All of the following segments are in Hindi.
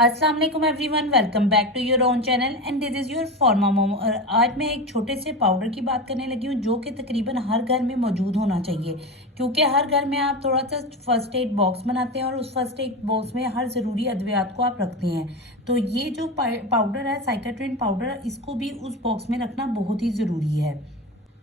अस्सलाम वालेकुम everyone, welcome back to your own channel and this is your pharma mom. और आज मैं एक छोटे से पाउडर की बात करने लगी हूँ जो कि तकरीबन हर घर में मौजूद होना चाहिए, क्योंकि हर घर में आप थोड़ा सा फर्स्ट एड बॉक्स बनाते हैं और उस फर्स्ट एड बॉक्स में हर ज़रूरी अद्वियात को आप रखते हैं। तो ये जो पाउडर है साइकाट्रिन पाउडर, इसको भी उस बॉक्स में रखना बहुत ही ज़रूरी है।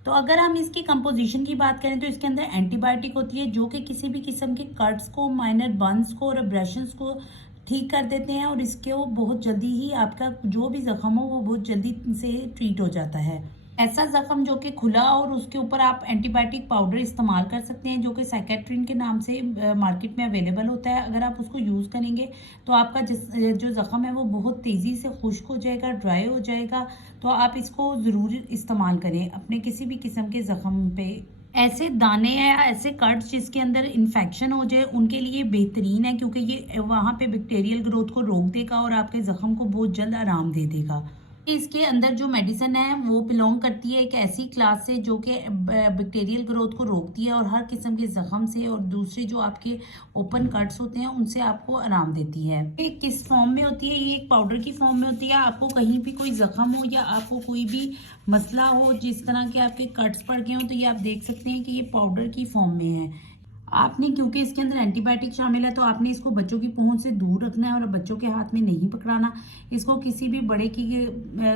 तो अगर हम इसकी कंपोजिशन की बात करें तो इसके अंदर एंटीबायोटिक होती है जो कि किसी भी किस्म के कट्स को, माइनर बर्न्स को और एब्रेशंस को ठीक कर देते हैं, और इसके वो बहुत जल्दी ही आपका जो भी जख्म हो वो बहुत जल्दी से ट्रीट हो जाता है। ऐसा जख्म जो कि खुला और उसके ऊपर आप एंटीबायोटिक पाउडर इस्तेमाल कर सकते हैं जो कि साइकेट्रिन के नाम से मार्केट में अवेलेबल होता है। अगर आप उसको यूज़ करेंगे तो आपका जो जख्म है वो बहुत तेज़ी से खुश्क हो जाएगा, ड्राई हो जाएगा। तो आप इसको ज़रूर इस्तेमाल करें अपने किसी भी किस्म के जख्म पे। ऐसे दाने या ऐसे कट्स जिसके अंदर इन्फेक्शन हो जाए उनके लिए बेहतरीन है, क्योंकि ये वहाँ पे बैक्टीरियल ग्रोथ को रोक देगा और आपके ज़ख्म को बहुत जल्द आराम दे देगा। इसके अंदर जो मेडिसिन है वो बिलोंग करती है एक ऐसी क्लास से जो कि बैक्टीरियल ग्रोथ को रोकती है और हर किस्म के जख्म से और दूसरे जो आपके ओपन कट्स होते हैं उनसे आपको आराम देती है। ये किस फॉर्म में होती है? ये एक पाउडर की फॉर्म में होती है। आपको कहीं भी कोई जख्म हो या आपको कोई भी मसला हो, जिस तरह के आपके कट्स पड़ गए हो, तो ये आप देख सकते हैं कि ये पाउडर की फॉर्म में है। आपने, क्योंकि इसके अंदर एंटीबायोटिक शामिल है, तो आपने इसको बच्चों की पहुंच से दूर रखना है और बच्चों के हाथ में नहीं पकड़ाना। इसको किसी भी बड़े की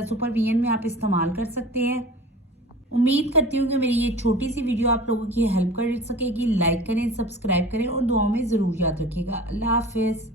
सुपरविजन में आप इस्तेमाल कर सकते हैं। उम्मीद करती हूँ कि मेरी ये छोटी सी वीडियो आप लोगों की हेल्प कर सकेगी। लाइक करें, सब्सक्राइब करें और दुआओं में ज़रूर याद रखिएगा। अल्लाह हाफिज़।